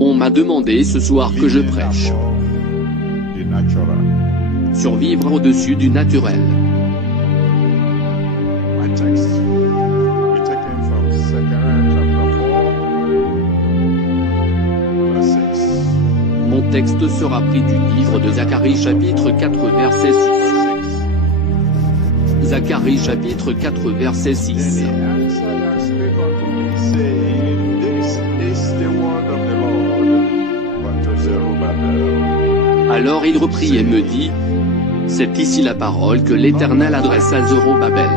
On m'a demandé ce soir que je prêche sur vivre au-dessus du naturel. Mon texte sera pris du livre de Zacharie chapitre 4 verset 6. Zacharie chapitre 4 verset 6. Alors il reprit et me dit, c'est ici la parole que l'Éternel adresse à Zorobabel.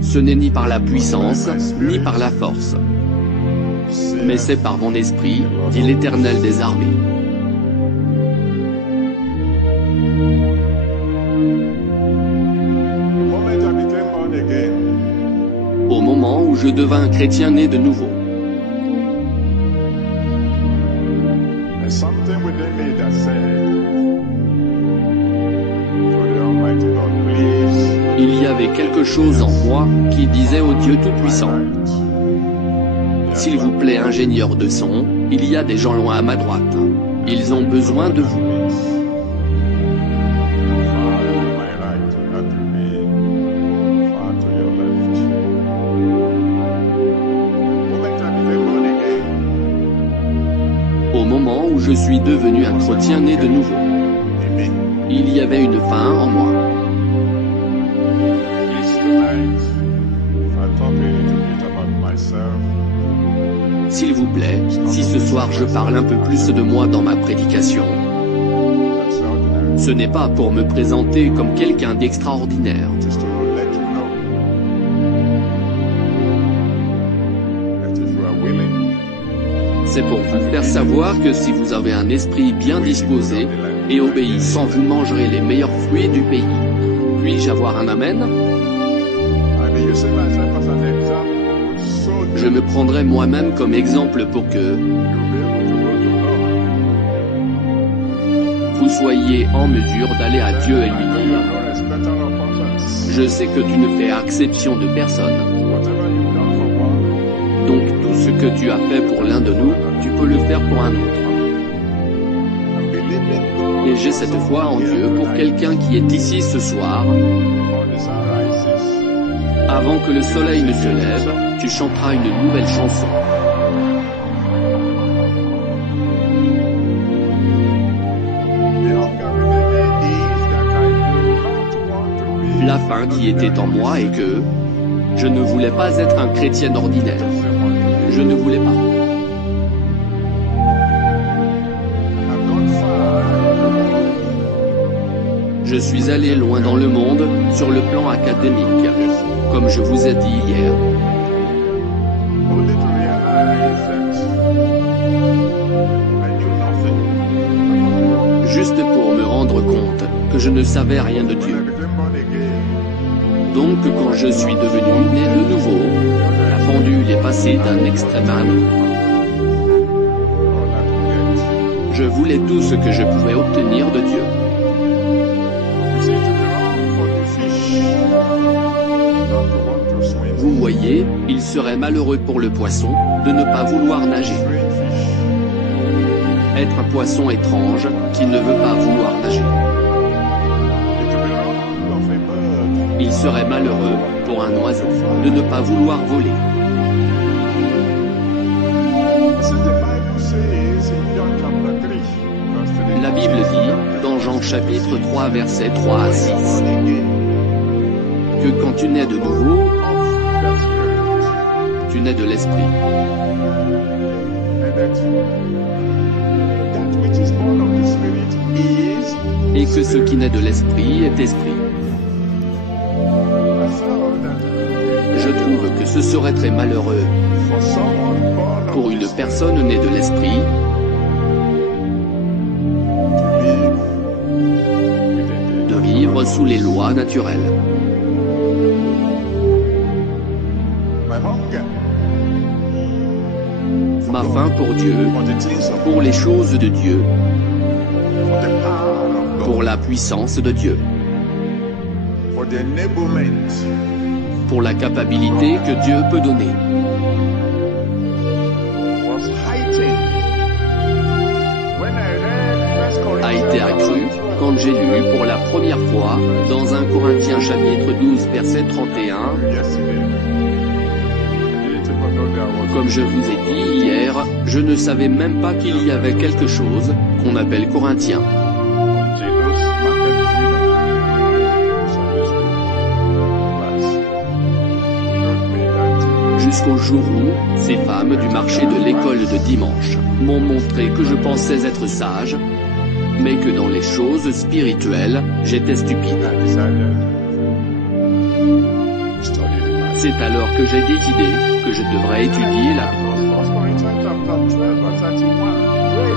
Ce n'est ni par la puissance, ni par la force, mais c'est par mon esprit, dit l'Éternel des armées. Au moment où je devins un chrétien né de nouveau, il y avait quelque chose en moi qui disait au Dieu Tout-Puissant, s'il vous plaît, ingénieur de son, il y a des gens loin à ma droite. Ils ont besoin de vous. Au moment où je suis devenu un chrétien né de nouveau, il y avait une faim en moi. S'il vous plaît, si ce soir je parle un peu plus de moi dans ma prédication, ce n'est pas pour me présenter comme quelqu'un d'extraordinaire. C'est pour vous faire savoir que si vous avez un esprit bien disposé et obéissant, vous mangerez les meilleurs fruits du pays. Puis-je avoir un amen? Je me prendrai moi-même comme exemple pour que vous soyez en mesure d'aller à Dieu et lui dire, je sais que tu ne fais exception de personne. Donc tout ce que tu as fait pour l'un de nous, tu peux le faire pour un autre. Et j'ai cette foi en Dieu pour quelqu'un qui est ici ce soir. Avant que le soleil ne se lève, tu chanteras une nouvelle chanson. La fin qui était en moi est que je ne voulais pas être un chrétien ordinaire. Je ne voulais pas. Je suis allé loin dans le monde, sur le plan académique, comme je vous ai dit hier. Juste pour me rendre compte que je ne savais rien de Dieu. Donc quand je suis devenu né de nouveau, la pendule est passée d'un extrême à un autre. Je voulais tout ce que je pouvais obtenir de Dieu. Vous voyez, il serait malheureux pour le poisson de ne pas vouloir nager. Être un poisson étrange qui ne veut pas vouloir nager. Il serait malheureux pour un oiseau de ne pas vouloir voler. La Bible dit, dans Jean chapitre 3 versets 3 à 6, que quand tu nais de nouveau, tu nais de l'esprit. Et que ce qui naît de l'esprit est esprit. Je trouve que ce serait très malheureux pour une personne née de l'esprit de vivre sous les lois naturelles. Ma faim pour Dieu, pour les choses de Dieu, pour la puissance de Dieu, pour la capacité que Dieu peut donner. A été accru quand j'ai lu pour la première fois dans 1 Corinthiens chapitre 12 verset 31. Comme je vous ai dit hier, je ne savais même pas qu'il y avait quelque chose qu'on appelle Corinthiens. Jusqu'au jour où, ces femmes du marché de l'école de dimanche m'ont montré que je pensais être sage, mais que dans les choses spirituelles, j'étais stupide. C'est alors que j'ai décidé que je devrais étudier la Bible.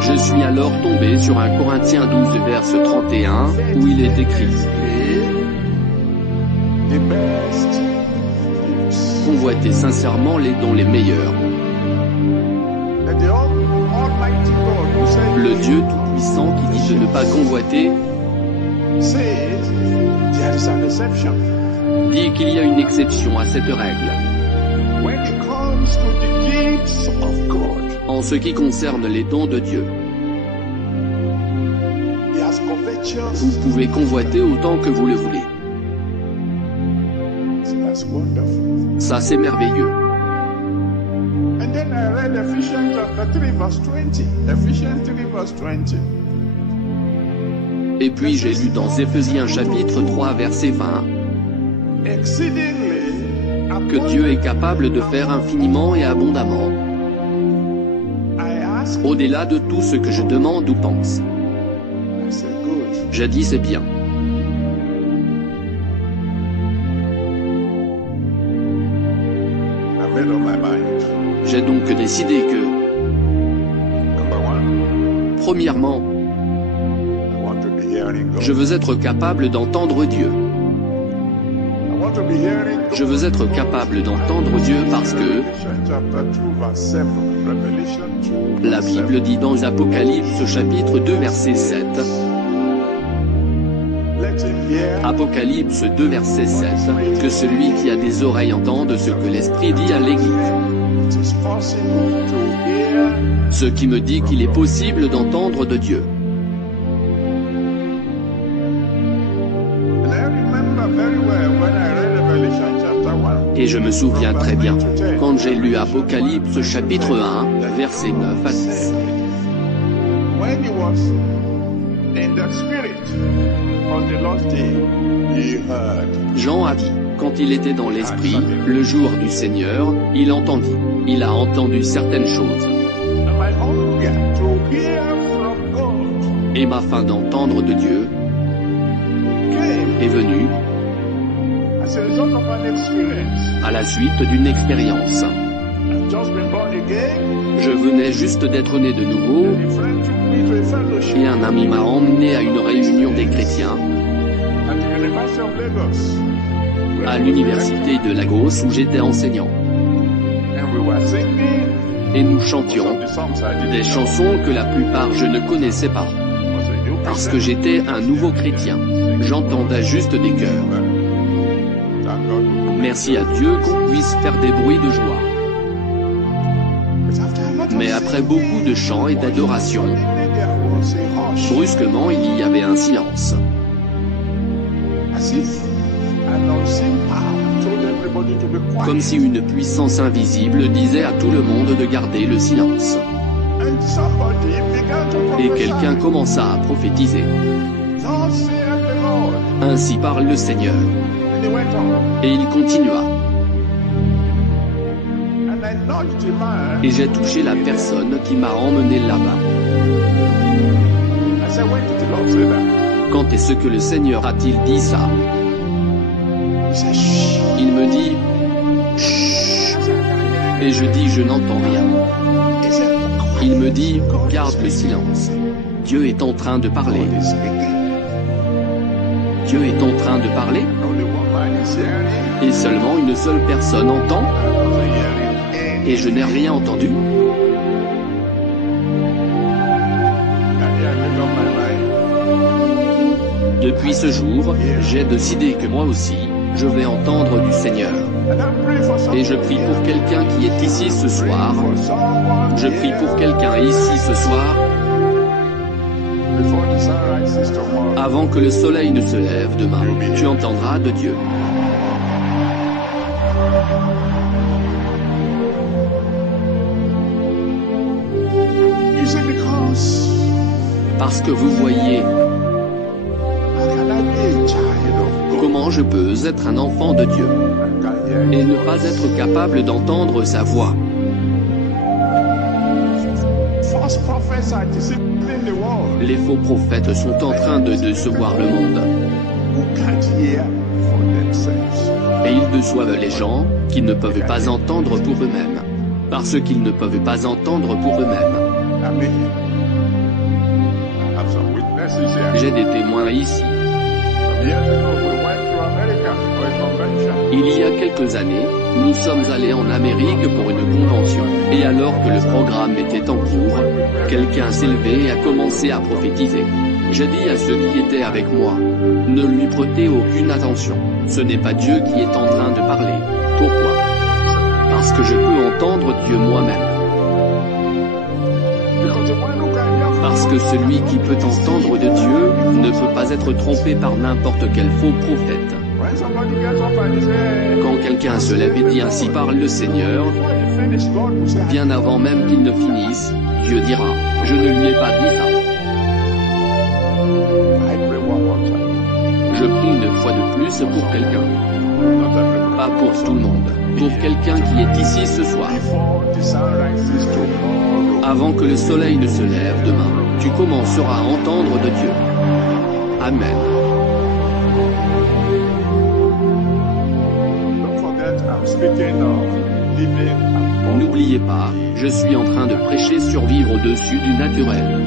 Je suis alors tombé sur 1 Corinthiens 12 verset 31, où il est écrit: convoitez sincèrement les dons les meilleurs. Le Dieu Tout-Puissant qui dit de ne pas convoiter dit qu'il y a une exception à cette règle. En ce qui concerne les dons de Dieu, vous pouvez convoiter autant que vous le voulez. Ça, c'est merveilleux. Et puis j'ai lu dans Éphésiens chapitre 3 verset 20 que Dieu est capable de faire infiniment et abondamment, au-delà de tout ce que je demande ou pense. J'ai dit c'est bien. J'ai donc décidé que, premièrement, je veux être capable d'entendre Dieu. Je veux être capable d'entendre Dieu parce que la Bible dit dans Apocalypse chapitre 2 verset 7, Apocalypse 2 verset 7, que celui qui a des oreilles entende ce que l'Esprit dit à l'Église. Ce qui me dit qu'il est possible d'entendre de Dieu. Et je me souviens très bien, quand j'ai lu Apocalypse chapitre 1, versets 9 à 10. Jean a dit, quand il était dans l'esprit, le jour du Seigneur, il entendit. Il a entendu certaines choses. Et ma faim d'entendre de Dieu est venue à la suite d'une expérience. Je venais juste d'être né de nouveau et un ami m'a emmené à une réunion des chrétiens à l'université de Lagos où j'étais enseignant. Et nous chantions des chansons que la plupart je ne connaissais pas. Parce que j'étais un nouveau chrétien. J'entendais juste des chœurs. Merci à Dieu qu'on puisse faire des bruits de joie. Mais après beaucoup de chants et d'adoration, brusquement il y avait un silence. Comme si une puissance invisible disait à tout le monde de garder le silence. Et quelqu'un commença à prophétiser. Ainsi parle le Seigneur. Et il continua. Et j'ai touché la personne qui m'a emmené là-bas. Quand est-ce que le Seigneur a-t-il dit ça? Il me dit, chut. Et je dis, je n'entends rien. Il me dit, garde le silence. Dieu est en train de parler. Dieu est en train de parler? Et seulement une seule personne entend? Et je n'ai rien entendu? Depuis ce jour, j'ai décidé que moi aussi, je vais entendre du Seigneur. Et je prie pour quelqu'un qui est ici ce soir. Je prie pour quelqu'un ici ce soir. Avant que le soleil ne se lève demain, tu entendras de Dieu. Parce que vous voyez, comment je peux être un enfant de Dieu et ne pas être capable d'entendre sa voix. Les faux prophètes sont en train de décevoir le monde. Et ils déçoivent les gens qui ne peuvent pas entendre pour eux-mêmes. Parce qu'ils ne peuvent pas entendre pour eux-mêmes. J'ai des témoins ici. Il y a quelques années, nous sommes allés en Amérique pour une convention. Et alors que le programme était en cours, quelqu'un s'est levé et a commencé à prophétiser. J'ai dit à ceux qui étaient avec moi, ne lui prêtez aucune attention. Ce n'est pas Dieu qui est en train de parler. Pourquoi? Parce que je peux entendre Dieu moi-même. Parce que celui qui peut entendre de Dieu ne peut pas être trompé par n'importe quel faux prophète. Quand quelqu'un se lève et dit ainsi parle le Seigneur, bien avant même qu'il ne finisse, Dieu dira, je ne lui ai pas dit ça. Je prie une fois de plus pour quelqu'un. Pas pour tout le monde, pour quelqu'un qui est ici ce soir. Avant que le soleil ne se lève demain, tu commenceras à entendre de Dieu. Amen. N'oubliez pas, je suis en train de prêcher sur vivre au-dessus du naturel.